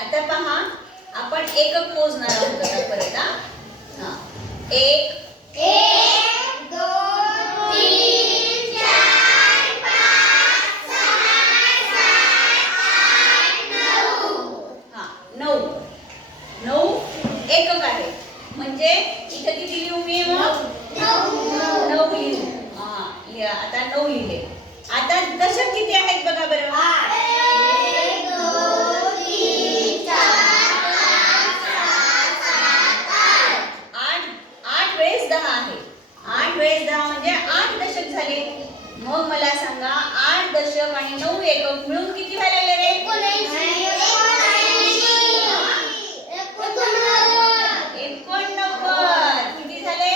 आता पहा आपण एकक मोजणार आहोत आता परत हा 1 1 2 3 4 5 6 7 8 9 हा 9 9 एकक आहे म्हणजे इथे किती लिहू मी मग 9 लिहू हा आता 9 लिहिले आता दशक किती आहेत बघा बरं 1 2 3 4 5 6 7 8 8 वेळेस 10 आहे 8 वेळेस 10 म्हणजे 8 दशक झाले मग मला सांगा 8 दशक आणि 9 एकक मिळून किती व्हायला लागले रे 89 किती झाले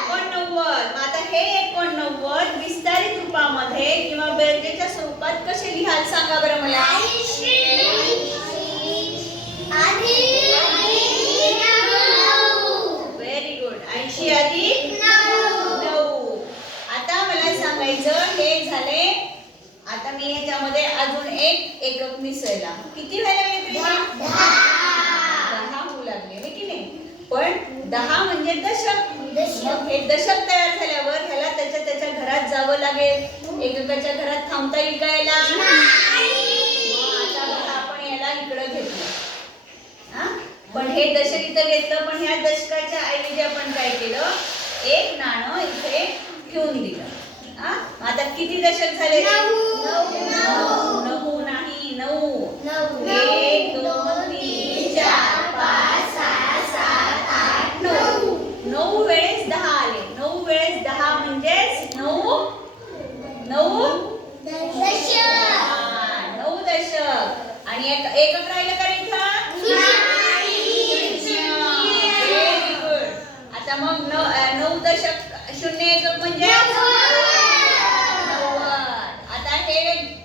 89 मग आता हे 89 विस्तारित रूपामध्ये किंवा बेरजेच्या स्वरूपात कसे लिहाल सांगा बरं मला व्हेरी गुड 80 अधिक 9 आता मला सांगायचं हे झाले आता मी याच्यामध्ये अजून एक एकक मिसळला किती व्हायला लागले 10 होऊ लागले हे की नाही पण 10 म्हणजे दशक मग हे दशक तयार झाल्यावर ह्याला त्याच्या घरात जावं लागेल एककाच्या घरात थांबता येईल का याला आता बघा आपण याला इकडे घेतलं हा पण हे दशक इथं घेतलं पण ह्या दशकाच्या ऐवजी आपण काय केलं एक नाणं इथे ठेवून दिलं हा आता किती दशक झाले 9 नाही 9 1 2 3 4 5 6 7 8 9 9 वेळेस 10 आले 9 वेळेस 10 म्हणजेच 9 दशक आणि एकक राहिलं का इथं व्हेरी गुड आता मग 9 दशक 0 एकक म्हणजे 90 आता हे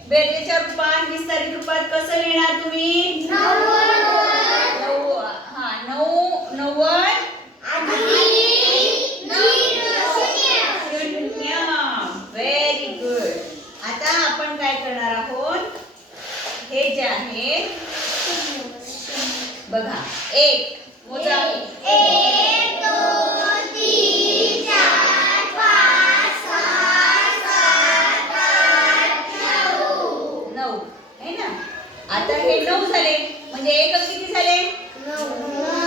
बेरजेच्या रूपात विस्तारित रूपात कसं लिहिणार तुम्ही 90 व्हेरी गुड आता आपण काय करणार आहोत हे जे आहे बघा 1 मोजा 1 2 3 4 5 6 7 8 9 9 है ना आता हे 9 झाले म्हणजे एकक किती झाले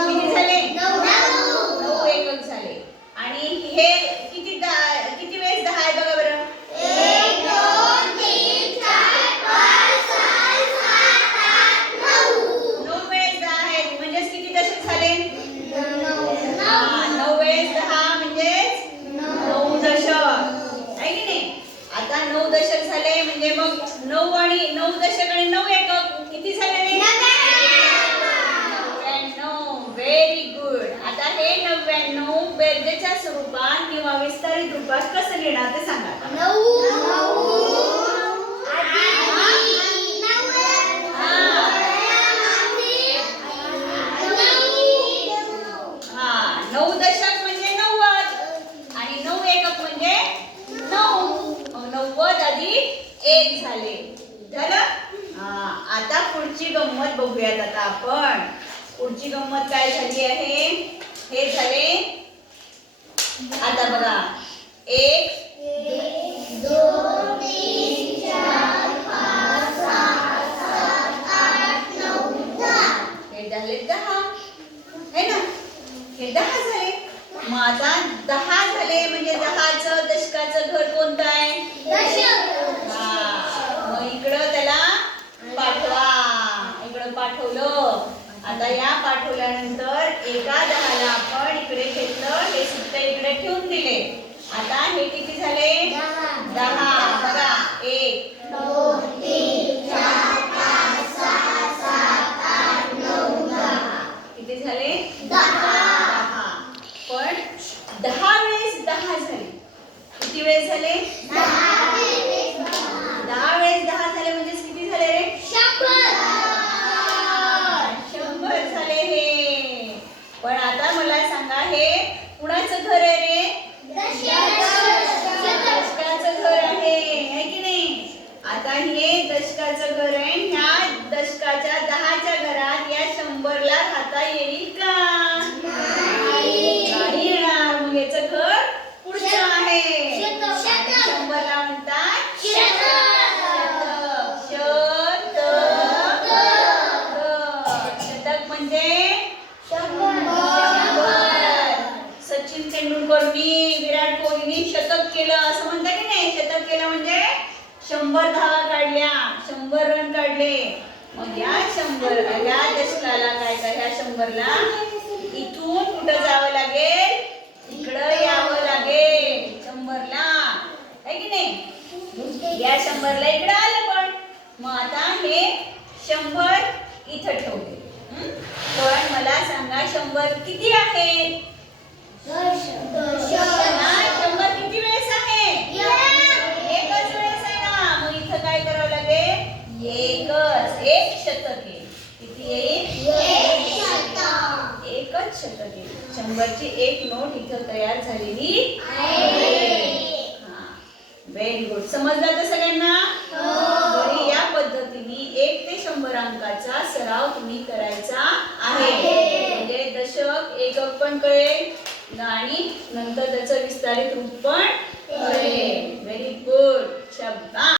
किती झाले 9 एकक झाले आणि हे किती वेळेस 10 आहे बघा बरं 1 2 3 4 5 6 7 8 9 9 वेळेस 10 आहेत म्हणजेच किती दशक झाले 9 वेळेस 10 म्हणजेच 9 दशक आहे की नाही आता 9 दशक झाले म्हणजे मग 9 दशक आणि 9 एकक किती झाले रे 99 व्हेरी गुड आता हे 99 बेरजेच्या स्वरूपात किंवा विस्तारित रूपात कसं लिहिणार ते सांगा हा 9 दशक म्हणजे 90 आणि 9 एकक म्हणजे 9 90 अधिक 1 झाले झालं आता पुढची गंमत बघूयात आता आपण पुढची गंमत काय झाली आहे हे झाले आता बघा 1 2 3 4 5 6 7 8 9 10 हे झाले 10 है ना हे 10 झाले मग आता 10 झाले म्हणजे 10चं दशकाचं घर कोणतं आहे मग इकडं त्याला पाठवा इकडं पाठवलं आता या पाठवल्यानंतर एका 10ला आपण इकडे घेतलं हे सुद्धा इकडे ठेवून दिले आता हे किती झाले 10 बघा 1 2 3 4 5 6 7 8 9 10 किती झाले 10 पण 10 वेळेस 10 झाले किती वेळेस झाले 10 वेळेस 10 झाले म्हणजे किती झाले रे 100 झाले हे पण आता मला सांगा हे कुणाचं घर आहे रे दशकाचं घर आहे की नाही आता हे 100 रन काढले. मग या दशकाला काय काय, ह्या 100ला इथून कुठं जावं लागेल, इकडं यावं लागेल 100ला, आहे की नाही. या 100ला इकडं आलं पण. मग आता हे 100 इथं ठेवले. पण मला सांगा 100 किती आहेत? 100 किती वेळेस आहे? एकच वेळेस आहे ना. मग इथं काय करावं लागेल? एक शतक आहे. किती येईल? एकच शतक येईल. 100ची एक नोट इथं तयार झालेली आहे. Very good. समजलं तर सगळ्यांना? बरी या पद्धतीने 1 ते 100 अंकाचा सराव तुम्ही करायचा आहे. म्हणजे दशक, एकक पण कळेल आणि नंतर त्याचं विस्तारित रूप पण कळेल. Very good. शाबास.